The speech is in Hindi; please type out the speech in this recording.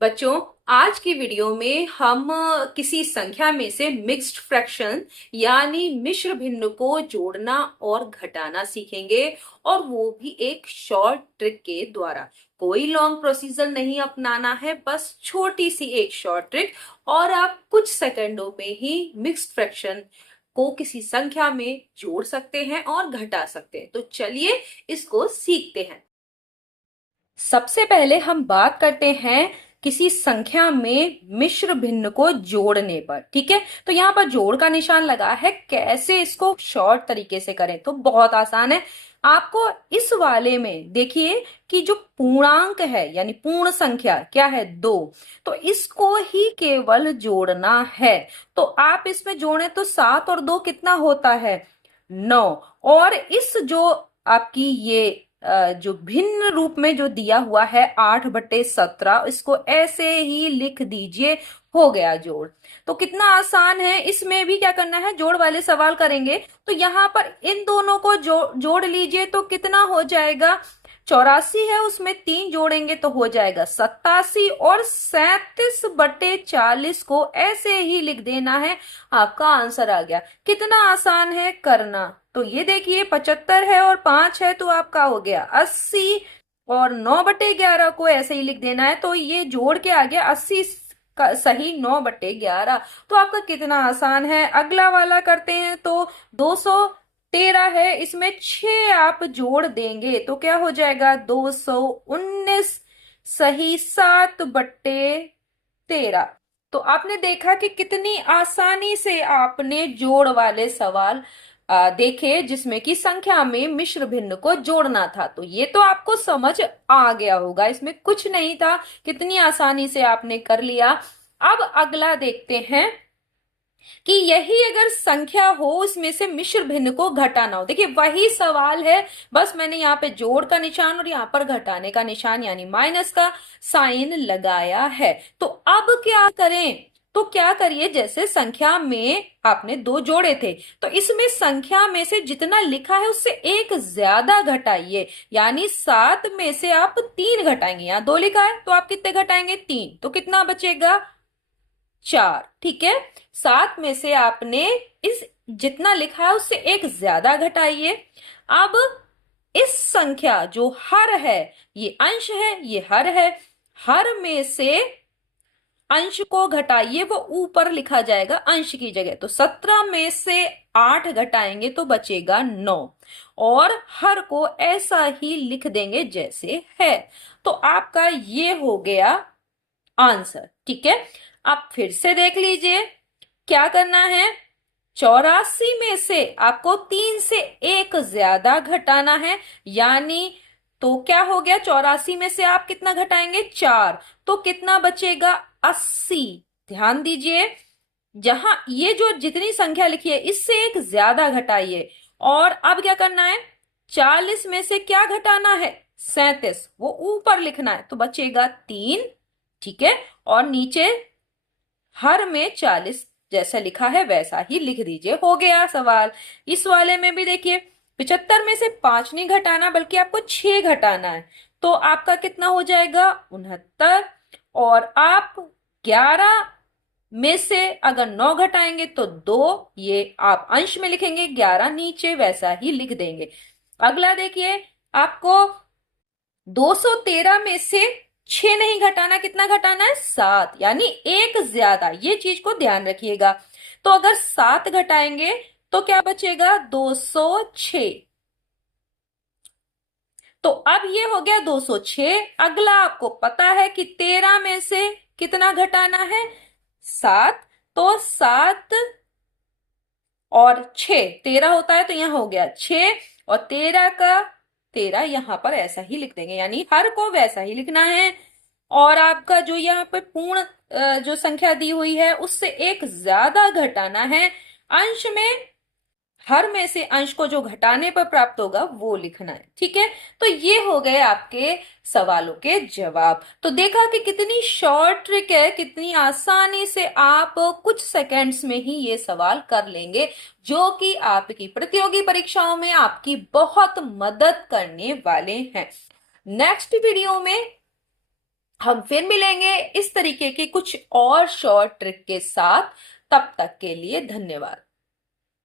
बच्चों, आज की वीडियो में हम किसी संख्या में से मिक्स्ड फ्रैक्शन यानी मिश्र भिन्न को जोड़ना और घटाना सीखेंगे। और वो भी एक शॉर्ट ट्रिक के द्वारा। कोई लॉन्ग प्रोसीजर नहीं अपनाना है, बस छोटी सी एक शॉर्ट ट्रिक और आप कुछ सेकंडों में ही मिक्स्ड फ्रैक्शन को किसी संख्या में जोड़ सकते हैं और घटा सकते हैं। तो चलिए इसको सीखते हैं। सबसे पहले हम बात करते हैं किसी संख्या में मिश्र भिन्न को जोड़ने पर। ठीक है, तो यहाँ पर जोड़ का निशान लगा है। कैसे इसको शॉर्ट तरीके से करें तो बहुत आसान है। आपको इस वाले में देखिए कि जो पूर्णांक है यानी पूर्ण संख्या क्या है, 2। तो इसको ही केवल जोड़ना है। तो आप इसमें जोड़े तो 7 और 2 कितना होता है, 9। और इस जो आपकी ये जो भिन्न रूप में जो दिया हुआ है 8/17, इसको ऐसे ही लिख दीजिए। हो गया जोड़। तो कितना आसान है। इसमें भी क्या करना है, जोड़ वाले सवाल करेंगे। तो यहाँ पर इन दोनों को जोड़ लीजिए तो कितना हो जाएगा, 84 है, उसमें 3 जोड़ेंगे तो हो जाएगा 87। और 37/40 को ऐसे ही लिख देना है। आपका आंसर आ गया। कितना आसान है करना। तो ये देखिए 75 है और 5 है तो आपका हो गया 80। और 9/11 को ऐसे ही लिख देना है। तो ये जोड़ के आ गया 80 का सही 9/11। तो आपका कितना आसान है। अगला वाला करते हैं। तो 213 है, इसमें 6 आप जोड़ देंगे तो क्या हो जाएगा, 219 सही 7/13। तो आपने देखा कि कितनी आसानी से आपने जोड़ वाले सवाल देखे जिसमें कि संख्या में मिश्र भिन्न को जोड़ना था। तो ये तो आपको समझ आ गया होगा, इसमें कुछ नहीं था, कितनी आसानी से आपने कर लिया। अब अगला देखते हैं कि यही अगर संख्या हो उसमें से मिश्र भिन्न को घटाना हो। देखिए वही सवाल है, बस मैंने यहाँ पे जोड़ का निशान और यहाँ पर घटाने का निशान यानी माइनस का साइन लगाया है। तो अब क्या करें, तो क्या करिए, जैसे संख्या में आपने 2 जोड़े थे तो इसमें संख्या में से जितना लिखा है उससे एक ज्यादा घटाइए। यानी 7 में से आप 3 घटाएंगे। यहाँ 2 लिखा है तो आप कितने घटाएंगे, 3। तो कितना बचेगा, 4। ठीक है, 7 में से आपने इस जितना लिखा है उससे एक ज्यादा घटाइए। अब इस संख्या जो हर है, ये अंश है, ये हर है, हर में से अंश को घटाइए, वो ऊपर लिखा जाएगा अंश की जगह। तो 17 में से 8 घटाएंगे तो बचेगा 9। और हर को ऐसा ही लिख देंगे जैसे है। तो आपका ये हो गया आंसर। ठीक है, आप फिर से देख लीजिए क्या करना है। 84 में से आपको 3 से एक ज्यादा घटाना है। यानी तो क्या हो गया, 84 में से आप कितना घटाएंगे, 4। तो कितना बचेगा, 80। ध्यान दीजिए, जहां ये जो जितनी संख्या लिखी है इससे एक ज्यादा घटाइए। और अब क्या करना है, 40 में से क्या घटाना है, 37, वो ऊपर लिखना है तो बचेगा 3। ठीक है, और नीचे हर में 40 जैसा लिखा है वैसा ही लिख दीजिए। हो गया सवाल। इस वाले में भी देखिए 75 में से 5 नहीं घटाना बल्कि आपको 6 घटाना है। तो आपका कितना हो जाएगा, 69। और आप 11 में से अगर 9 घटाएंगे तो 2, ये आप अंश में लिखेंगे, 11 नीचे वैसा ही लिख देंगे। अगला देखिए, आपको 213 में से 6 नहीं घटाना, कितना घटाना है, 7, यानी एक ज्यादा। ये चीज को ध्यान रखिएगा। तो अगर 7 घटाएंगे तो क्या बचेगा, 206। तो अब ये हो गया 206। अगला आपको पता है कि 13 में से कितना घटाना है, 7। तो 7 और 6, 13 होता है तो यहां हो गया 6। और 13 का 13 यहां पर ऐसा ही लिख देंगे, यानी हर को वैसा ही लिखना है। और आपका जो यहाँ पे पूर्ण जो संख्या दी हुई है उससे एक ज्यादा घटाना है। अंश में हर में से अंश को जो घटाने पर प्राप्त होगा वो लिखना है। ठीक है, तो ये हो गए आपके सवालों के जवाब। तो देखा कि कितनी शॉर्ट ट्रिक है, कितनी आसानी से आप कुछ सेकंड्स में ही ये सवाल कर लेंगे, जो कि आपकी प्रतियोगी परीक्षाओं में आपकी बहुत मदद करने वाले हैं। नेक्स्ट वीडियो में हम फिर मिलेंगे इस तरीके के कुछ और शॉर्ट ट्रिक के साथ। तब तक के लिए धन्यवाद।